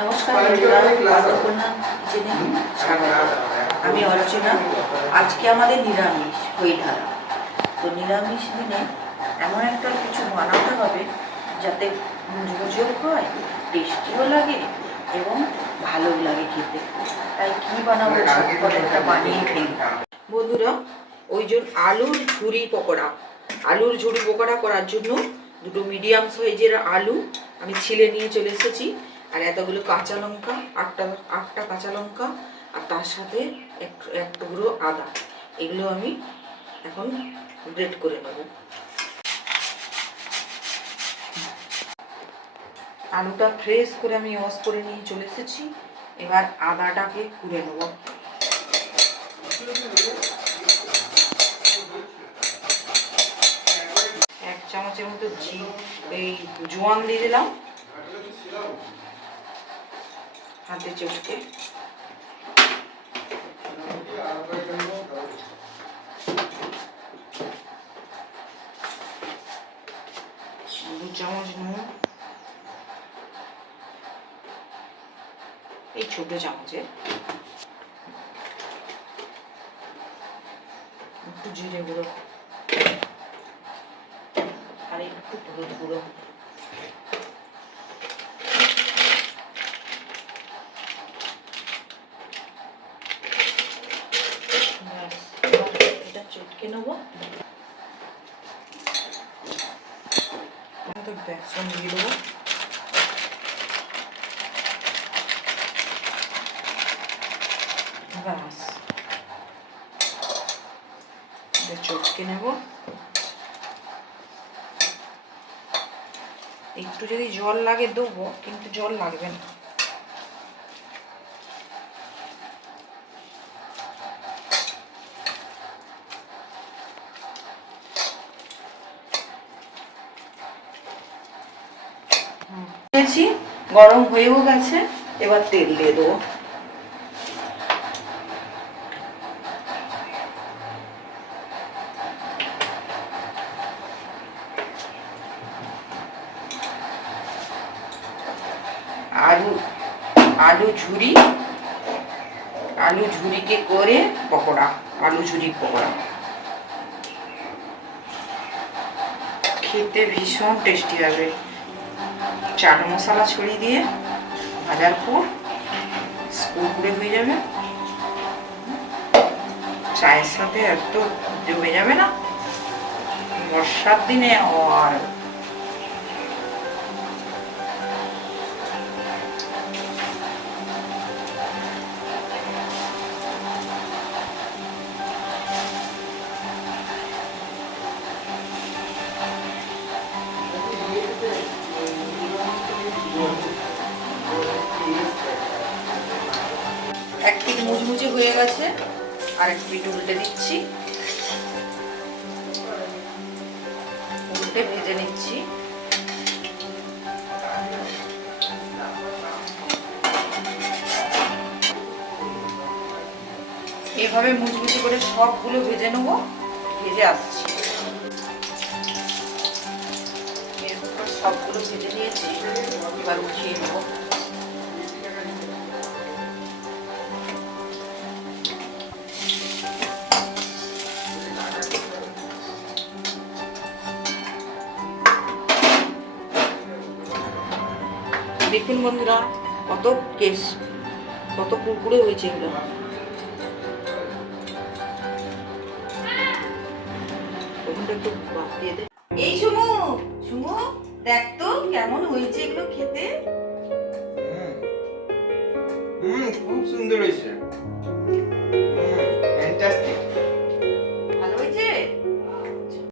নমস্কার বন্ধুরা, অন্নপূর্ণা কিচেনে স্বাগত। আমি অর্চনা। আজকে আমাদের নিরামিষ হইঢালা। তো নিরামিষ দিনে এমন একটা কিছু বানাতে হবে যাতে মুচমুচেও হয়, টেস্টিও লাগে এবং ভালোও লাগে খেতে। তাই কি বানাবো, ঝটপট একটা বানিয়ে ফেলি। বন্ধুরা, ওই জন্য আলুর ঝুরি পকোড়া করার জন্য দুটো মিডিয়াম সাইজের আলু আমি ছিলে নিয়ে চলে এসেছি। আর এতগুলো কাঁচা লঙ্কা, আটটা কাঁচা লঙ্কা, আর তার সাথে এক টুকরো আদা, এগুলো আমি এখন গ্রেট করে নেব। আলুটা ফ্রেশ করে আমি ওয়াশ করে নিয়ে চলে এসেছি। এবার আদাটাকে কুড়ে নেব। এক চামচের মতো জোয়ান দিয়ে দিলাম হাতে চটকে। 2 চামচ নুন, এই ছোট চামচে একটু জিরে গুঁড়ো আর একটু হলুদ গুঁড়ো। এটা চটকে নেবো। বেসন দিয়ে দেবো। ব্যাস, চটকে নেব। একটু যদি জল লাগে দেবো, কিন্তু জল লাগবে না। গরম হয়েও গেছে, এবার তেল দিয়ে দেবো। আলু ঝুরিকে করে পকোড়া, আলু ঝুরি পকোড়া খেতে ভীষণ টেস্টি হবে। চাট মশলা ছড়িয়ে দিয়ে ভাজার পর কুড়কুড়ে হয়ে যাবে, চায়ের সাথে এত জমে যাবে না বর্ষার দিনে। আর এক পিঠ মুচমুচে হয়ে গেছে, আর এক পিঠ উল্টে দিচ্ছি, উল্টে ভেজে নিচ্ছি। এভাবে মুচমুচে করে সবগুলো ভেজে নেবো। ভেজে আসছি, এরপর সবগুলো ভেজে নিয়েছি, এবার উঠিয়ে নেবো। দেখুন বন্ধুরা, কত কুড়কুড়ে হয়েছে এগুলো। এই সুমু দেখ তো কেমন হয়েছে এগুলো খেতে। খুব সুন্দর হয়েছে, ফ্যান্টাস্টিক।